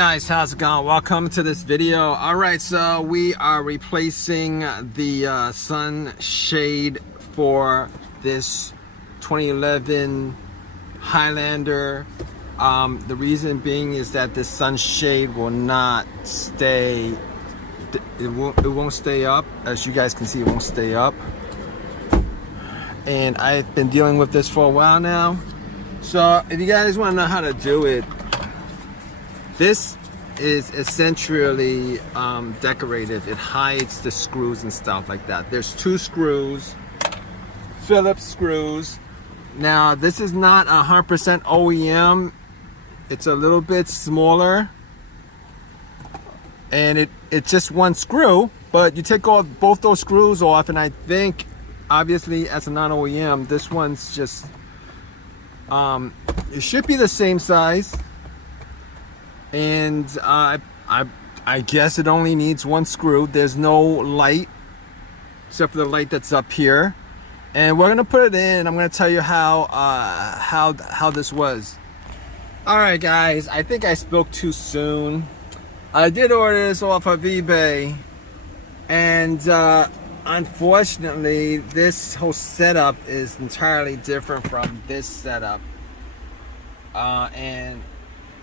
Guys, how's it going? Welcome to this video. All right, so we are replacing the sunshade for this 2011 Highlander. The reason being is that the sunshade will not stay, it won't stay up. As you guys can see, it won't stay up, and I've been dealing with this for a while now. So if you guys want to know how to do it, this is essentially decorative. It hides the screws and stuff like that. There's two screws, Phillips screws. Now this is not 100% OEM. It's a little bit smaller, and it's just one screw. But you take both those screws off, and I think, obviously, as a non-OEM, this one's just it should be the same size. And I guess it only needs one screw. There's no light except for the light that's up here, and we're gonna put it in. I'm gonna tell you how this was. All right, guys, I think I spoke too soon. I did order this off of eBay, and unfortunately, this whole setup is entirely different from this setup, and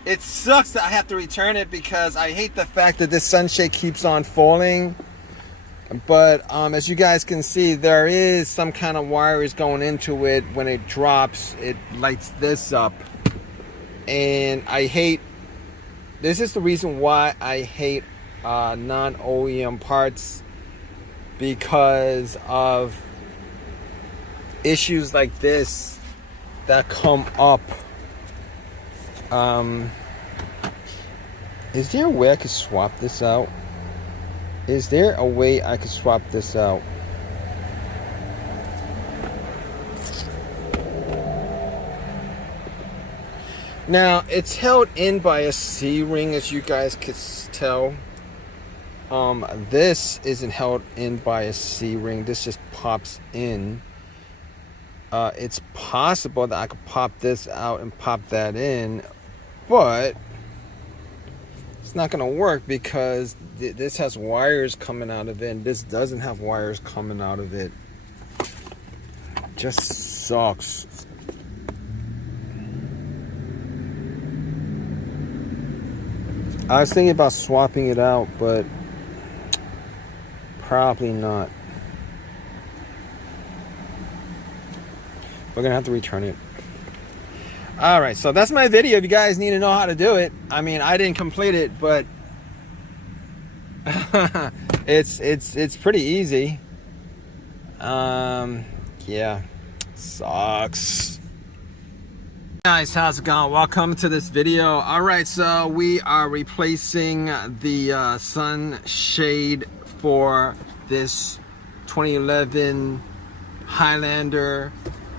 it sucks that I have to return it because I hate the fact that this sunshade keeps on falling. But as you guys can see, there is some kind of wires going into it. When it drops, it lights this up. And this is the reason why I hate non-OEM parts, because of issues like this that come up. Is there a way I could swap this out? Is there a way I could swap this out? Now, it's held in by a C-ring, as you guys could tell. This isn't held in by a C-ring. This just pops in. It's possible that I could pop this out and pop that in, but it's not going to work because this has wires coming out of it, and this doesn't have wires coming out of it. Just sucks. I was thinking about swapping it out, but probably not. We're gonna have to return it. All right, so that's my video. If you guys need to know how to do it, I mean, I didn't complete it, but it's pretty easy. Yeah, sucks. Guys, how's it going? Welcome to this video. All right, so we are replacing the sunshade for this 2011 Highlander.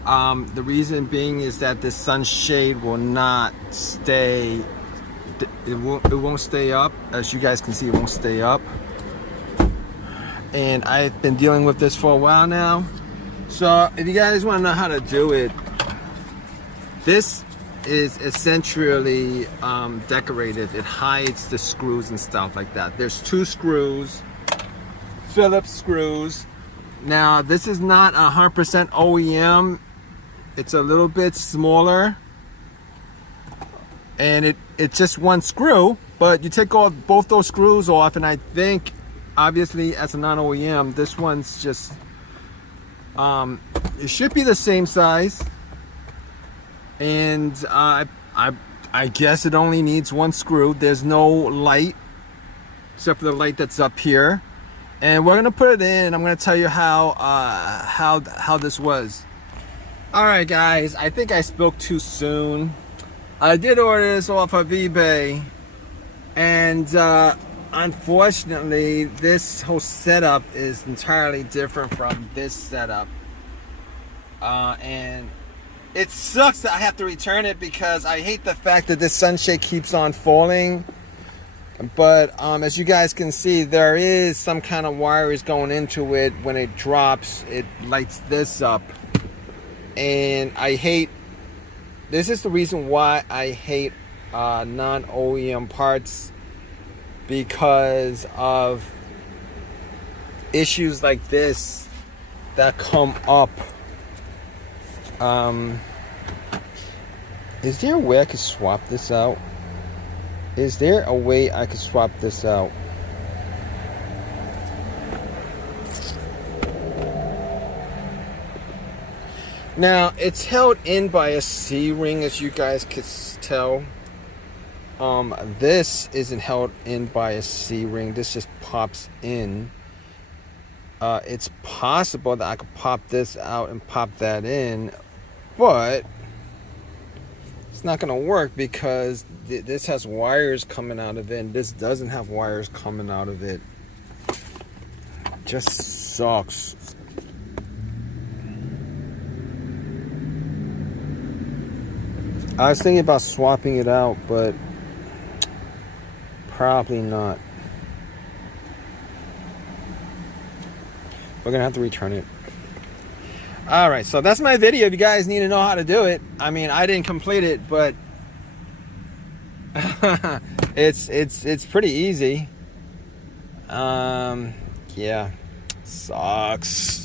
The reason being is that the sunshade will not stay, it won't stay up. As you guys can see, it won't stay up. And I've been dealing with this for a while now. So if you guys want to know how to do it, this is essentially decorative. It hides the screws and stuff like that. There's two screws, Phillips screws. Now this is not 100% OEM. It's a little bit smaller, and it's just one screw. But you take both those screws off, and I think, obviously, as a non-OEM, this one's just it should be the same size. And I guess it only needs one screw. There's no light except for the light that's up here, and we're gonna put it in. I'm gonna tell you how this was. All right, guys, I think I spoke too soon. I did order this off of eBay, and unfortunately, this whole setup is entirely different from this setup, and it sucks that I have to return it because I hate the fact that this sunshade keeps on falling. But as you guys can see, there is some kind of wires going into it. When it drops, it lights this up. And this is the reason why I hate non-OEM parts because of issues like this that come up. Is there a way I could swap this out? Is there a way I could swap this out? Now, it's held in by a C-ring, as you guys could tell. This isn't held in by a C-ring. This just pops in. It's possible that I could pop this out and pop that in, but it's not going to work because this has wires coming out of it, and this doesn't have wires coming out of it. Just sucks. I was thinking about swapping it out, but probably not. We're gonna have to return it. All right, so that's my video. If you guys need to know how to do it, I mean, I didn't complete it, but it's pretty easy. Yeah, sucks.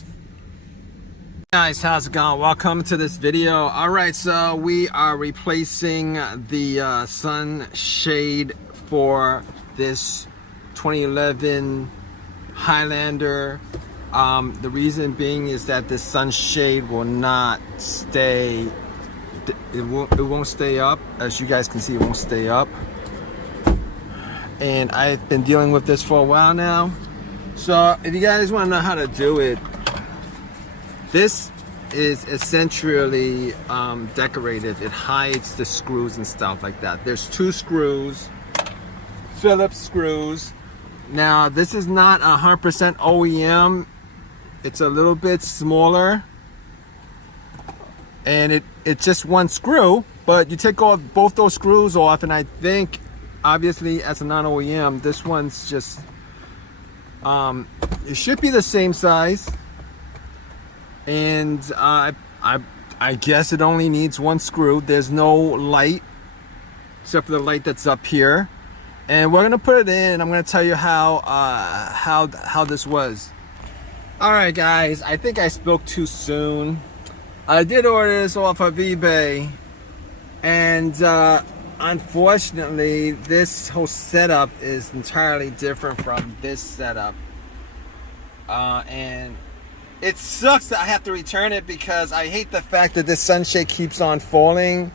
Guys, how's it going? Welcome to this video. All right, so we are replacing the sunshade for this 2011 Highlander. The reason being is that the sunshade will not stay. It won't stay up. As you guys can see, it won't stay up. And I've been dealing with this for a while now. So if you guys want to know how to do it, this is essentially decorative. It hides the screws and stuff like that. There's 2 screws, Phillips screws. Now, this is not 100% OEM. It's a little bit smaller. And it's just 1 screw, but you take both those screws off, and I think, obviously, as a non-OEM, this one's just, it should be the same size. And I guess it only needs 1 screw. There's no light except for the light that's up here, and we're gonna put it in, and I'm gonna tell you how this was. All right, guys, I think I spoke too soon. I did order this off of eBay, and unfortunately, this whole setup is entirely different from this setup, and it sucks that I have to return it because I hate the fact that this sunshade keeps on falling.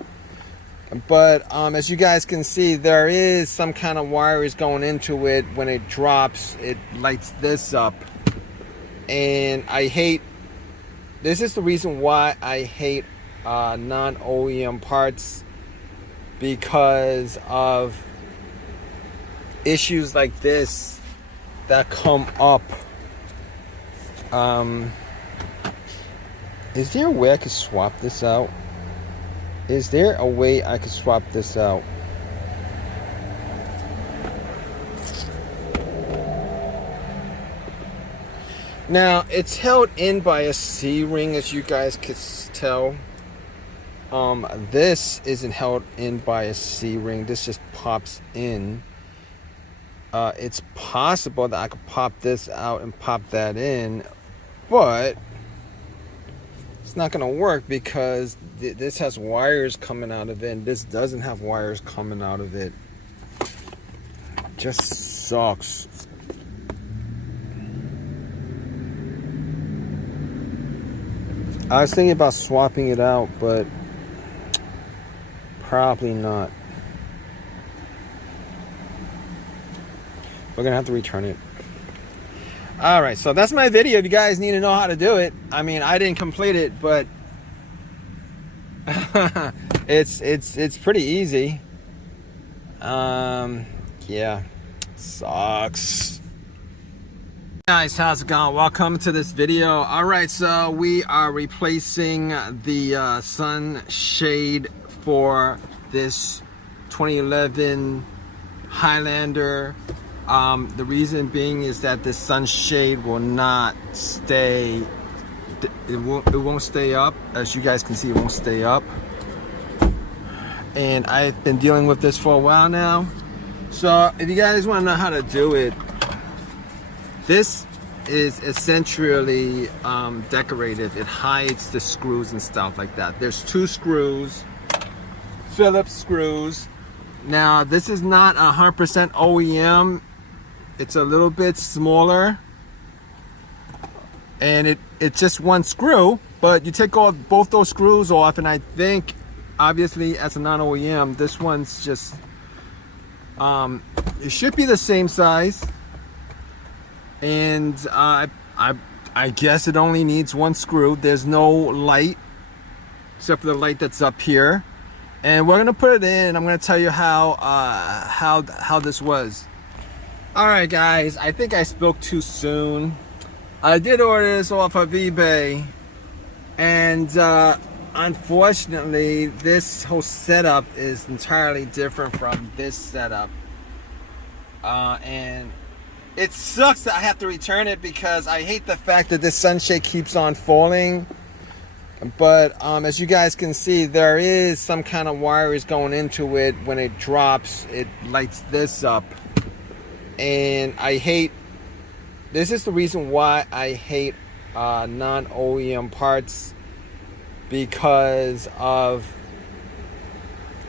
But as you guys can see, there is some kind of wires going into it. When it drops, it lights this up. And I hate, this is the reason why I hate non-OEM parts, because of issues like this that come up. Is there a way I could swap this out? Is there a way I could swap this out? Now, it's held in by a C-ring, as you guys could tell. This isn't held in by a C-ring. This just pops in. It's possible that I could pop this out and pop that in, but it's not going to work because this has wires coming out of it, and this doesn't have wires coming out of it. Just sucks. I was thinking about swapping it out, but probably not. We're gonna have to return it. All right, so that's my video. If you guys need to know how to do it, I mean, I didn't complete it, but it's pretty easy. Yeah, sucks. Guys, how's it going? Welcome to this video. All right, so we are replacing the sunshade for this 2011 Highlander. The reason being is that the sunshade will not stay. It won't stay up. As you guys can see, it won't stay up. and I've been dealing with this for a while now. So if you guys want to know how to do it, this is essentially decorative. It hides the screws and stuff like that. There's 2 screws, Phillips screws. Now this is not 100% OEM. It's a little bit smaller, and it's just 1 screw, but you take both those screws off, and I think obviously as a non-OEM, this one's just it should be the same size, and I guess it only needs 1 screw. There's no light except for the light that's up here, and we're gonna put it in, and I'm gonna tell you how this was. All right, guys, I think I spoke too soon. I did order this off of eBay, and unfortunately this whole setup is entirely different from this setup, and it sucks that I have to return it because I hate the fact that this sunshade keeps on falling. But as you guys can see, there is some kind of wires going into it. When it drops, it lights this up, and I hate, this is the reason why I hate non-OEM parts, because of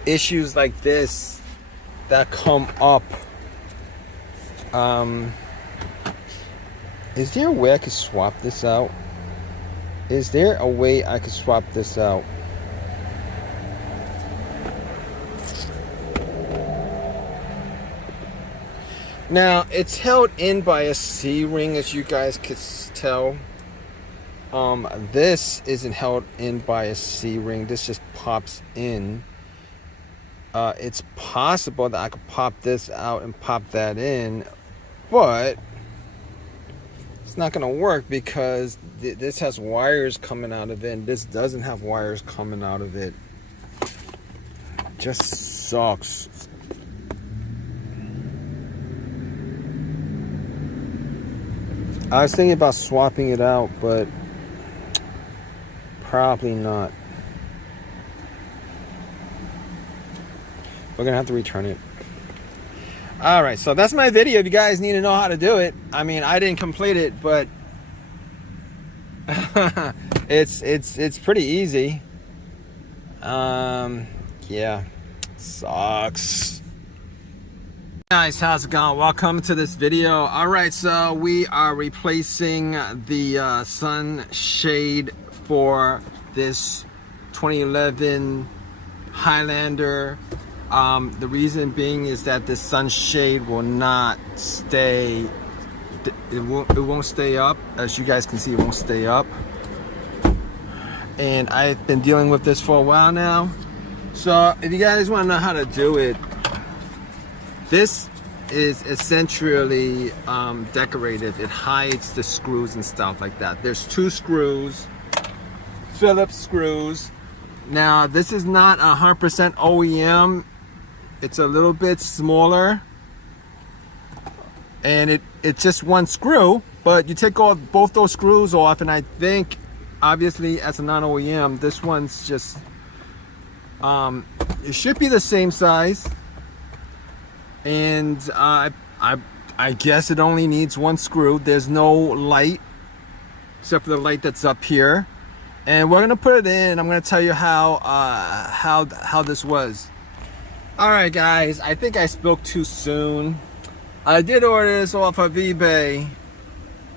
issues like this that come up. Is there a way I could swap this out? Is there a way I could swap this out? Now, it's held in by a C-ring, as you guys could tell. This isn't held in by a C-ring. This just pops in. It's possible that I could pop this out and pop that in, but it's not going to work because this has wires coming out of it, and this doesn't have wires coming out of it. Just sucks. I was thinking about swapping it out, but probably not. We're gonna have to return it. All right, so that's my video. If you guys need to know how to do it, I mean, I didn't complete it, but it's pretty easy. Yeah, sucks. Guys, how's it going? Welcome to this video. All right, so we are replacing the sunshade for this 2011 Highlander. The reason being is that this sunshade will not stay, it won't stay up. As you guys can see, it won't stay up, and I've been dealing with this for a while now. So if you guys want to know how to do it, this is essentially decorative. It hides the screws and stuff like that. There's 2 screws, Phillips screws. Now this is not 100% OEM. It's a little bit smaller, and it's just 1 screw, but you take both those screws off, and I think obviously as a non-OEM, this one's just it should be the same size, and I guess it only needs 1 screw. There's no light except for the light that's up here, and we're gonna put it in, and I'm gonna tell you how this was. All right, guys, I think I spoke too soon. I did order this off of eBay,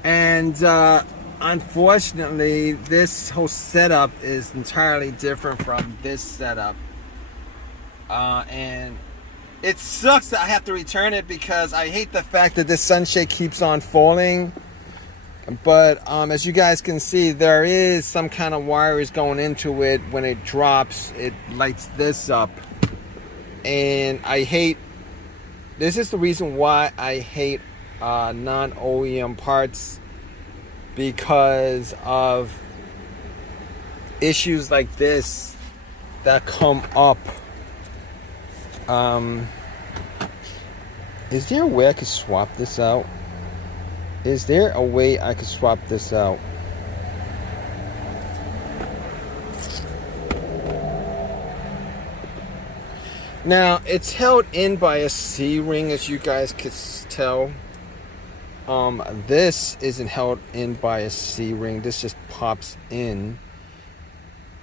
and unfortunately this whole setup is entirely different from this setup, and it sucks that I have to return it because I hate the fact that this sunshade keeps on falling. But as you guys can see, there is some kind of wires going into it. When it drops, it lights this up, and I hate, this is the reason why I hate non-OEM parts, because of issues like this that come up. Is there a way I could swap this out? Is there a way I could swap this out? Now it's held in by a C-ring, as you guys can tell. This isn't held in by a C-ring. This just pops in.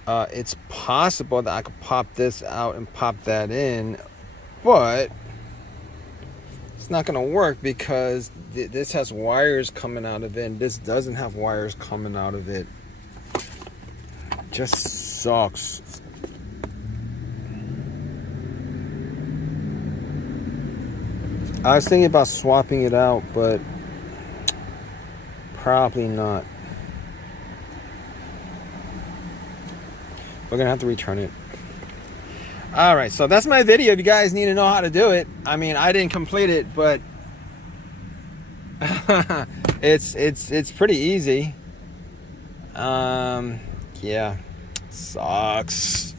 It's possible that I could pop this out and pop that in, but it's not gonna work because this has wires coming out of it and this doesn't have wires coming out of it. Just sucks. I was thinking about swapping it out, but probably not. We're gonna have to return it. All right, so that's my video. If you guys need to know how to do it, I mean, I didn't complete it, but it's pretty easy. Yeah, sucks.